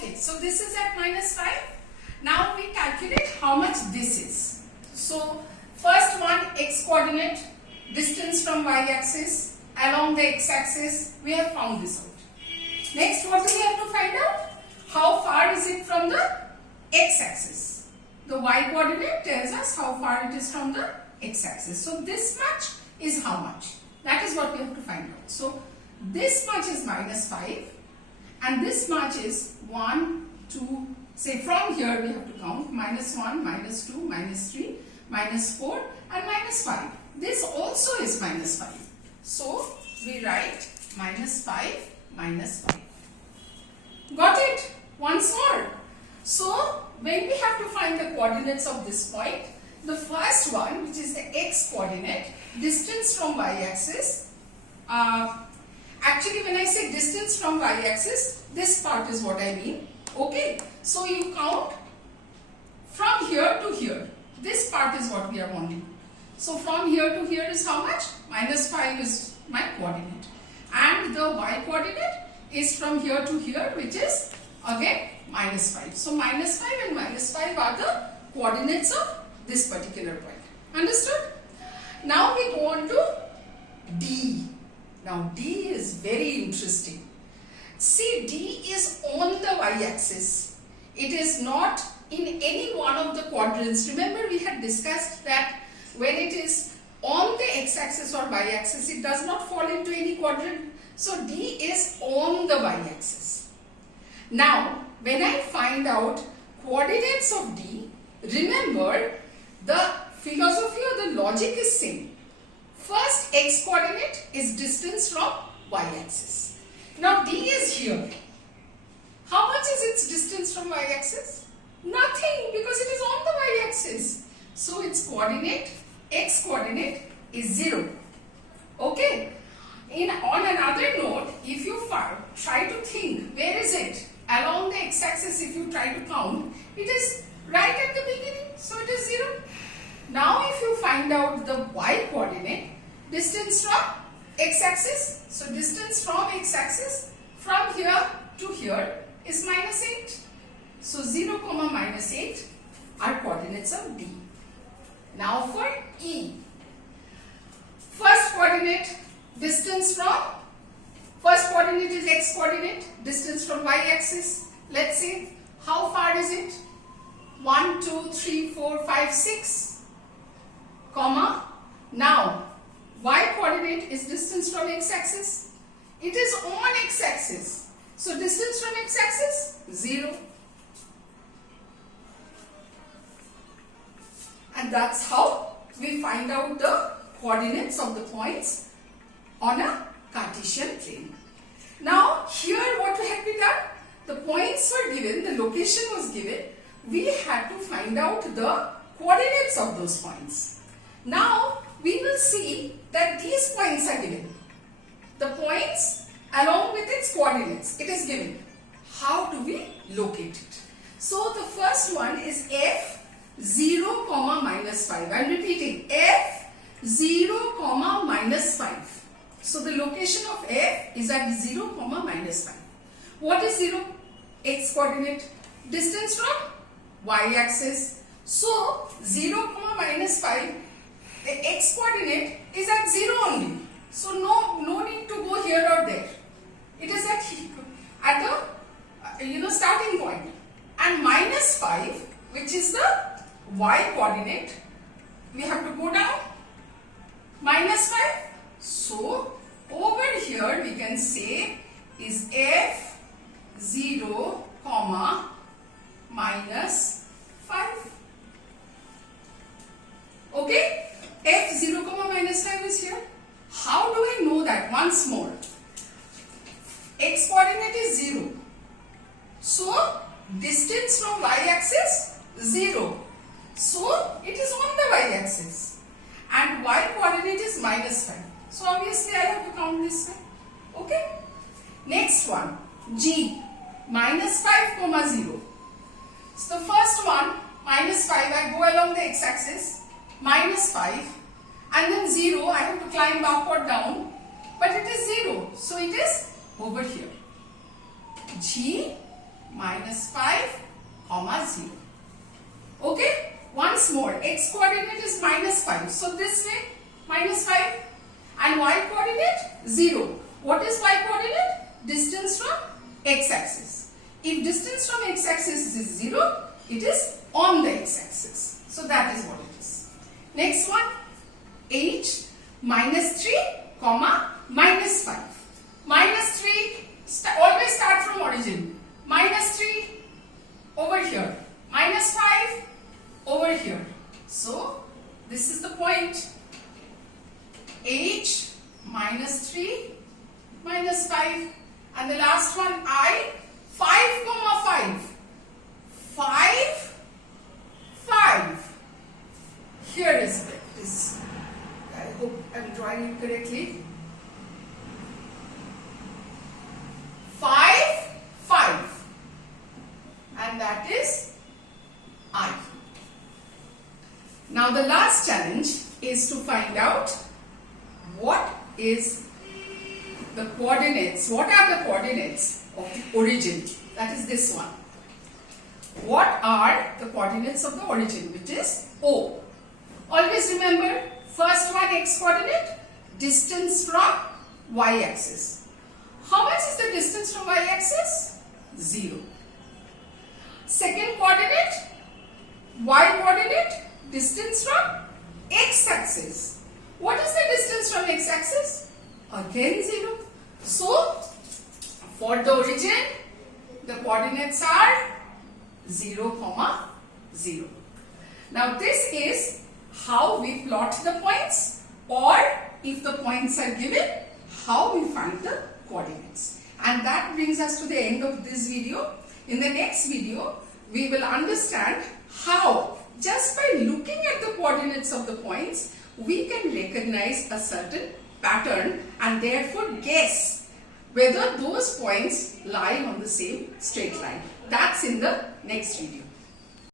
Okay, so this is at minus 5. Now we calculate how much this is. So first one, x coordinate, distance from y-axis along the x-axis, we have found this out. Next, what do we have to find out? How far is it from the x-axis? The y-coordinate tells us how far it is from the x-axis. So this much is how much? That is what we have to find out. So this much is minus 5 and this much is 1, 2, say from here we have to count minus 1, minus 2, minus 3, minus 4 and minus 5. This also is minus 5. So we write minus 5, minus 5. Got it? Once more. So when we have to find the coordinates of this point, the first one, which is the x coordinate, distance from y-axis. Actually when I say distance from y-axis, this part is what I mean. Okay. So you count from here to here. This part is what we are wanting. So from here to here is how much? Minus 5 is my coordinate. And the y coordinate is from here to here, which is again minus 5. So minus 5 and minus 5 are the coordinates of this particular point. Understood? Now we go on to D. Now D is very interesting. See, D is on the y-axis. It is not in any one of the quadrants. Remember we had discussed that when it is on the x-axis or y-axis, it does not fall into any quadrant. So D is on the y-axis. Now, when I find out coordinates of D, remember the philosophy or the logic is same. First x coordinate is distance from y-axis. Now D is here. How much is its distance from y-axis? Nothing, because it is on the y-axis. So its coordinate, x coordinate is 0. Okay. On another note, if you try to think, where is it? Along the x-axis, if you try to count, it is right at the beginning, so it is 0. Now if you find out the y coordinate, distance from x-axis, so distance from x-axis from here to here is minus 8. So 0, minus 8 are coordinates of D. Now for E. First coordinate, distance from, first coordinate is x coordinate, distance from y-axis. Let's see, how far is it? 1, 2, 3, 4, 5, 6, comma. Now, y coordinate is distance from x-axis. It is on x-axis. So, distance from x-axis, 0. And that's how we find out the coordinates of the points on a Cartesian plane. Now, here what had we done? The points were given, the location was given. We had to find out the coordinates of those points. Now, we will see that these points are given. The points along with its coordinates, it is given. How do we locate it? So, the first one is F 0, minus 5. I am repeating, F 0, minus 5. So, the location of F is at 0, minus 5. What is 0? X coordinate. Distance from y-axis. So, 0, minus 5, the x coordinate is at 0 only. So, no need to go here or there. It is at the starting point. And minus 5, which is the y coordinate, we have to go down. Minus 5. So, over here we can say is F 0, minus 5. Okay? F 0, minus 5 is here. How do I know that? Once more. X coordinate is 0. So, distance from y-axis 0. So, it is on the y-axis. And y coordinate is minus 5. So, obviously I have to count this way. Okay? Next one. G. Minus 5, 0. So, the first one, minus 5, I go along the x-axis, minus 5, and then 0, I have to climb up or down, but it is 0. So, it is over here. G -5, comma 0. Okay? Once more, x coordinate is -5. So this way, -5. And y coordinate, 0. What is y coordinate? Distance from x-axis. If distance from x-axis is 0, it is on the x-axis. So that is what it is. Next one, h -3, comma -5. -3, always start from origin. -3 over here. -5 over here. So this is the point. H -3 -5. And the last one, I 5, comma 5. 5, 5. Here is where it is. I hope I'm drawing it correctly. 5, 5. And that is I. Now the last challenge is to find out what is the coordinates. What are the coordinates of the origin? That is this one. What are the coordinates of the origin, which is O? Always remember, first one x coordinate, distance from y-axis. How much is the distance from y-axis? 0. Second coordinate, y coordinate, distance from x-axis. What is the distance from x-axis? Again 0. So, for the origin, the coordinates are 0, 0. Now this is how we plot the points, or if the points are given, how we find the coordinates. And that brings us to the end of this video. In the next video, we will understand how, just by looking at the coordinates of the points, we can recognize a certain pattern and therefore guess whether those points lie on the same straight line. That's in the next video.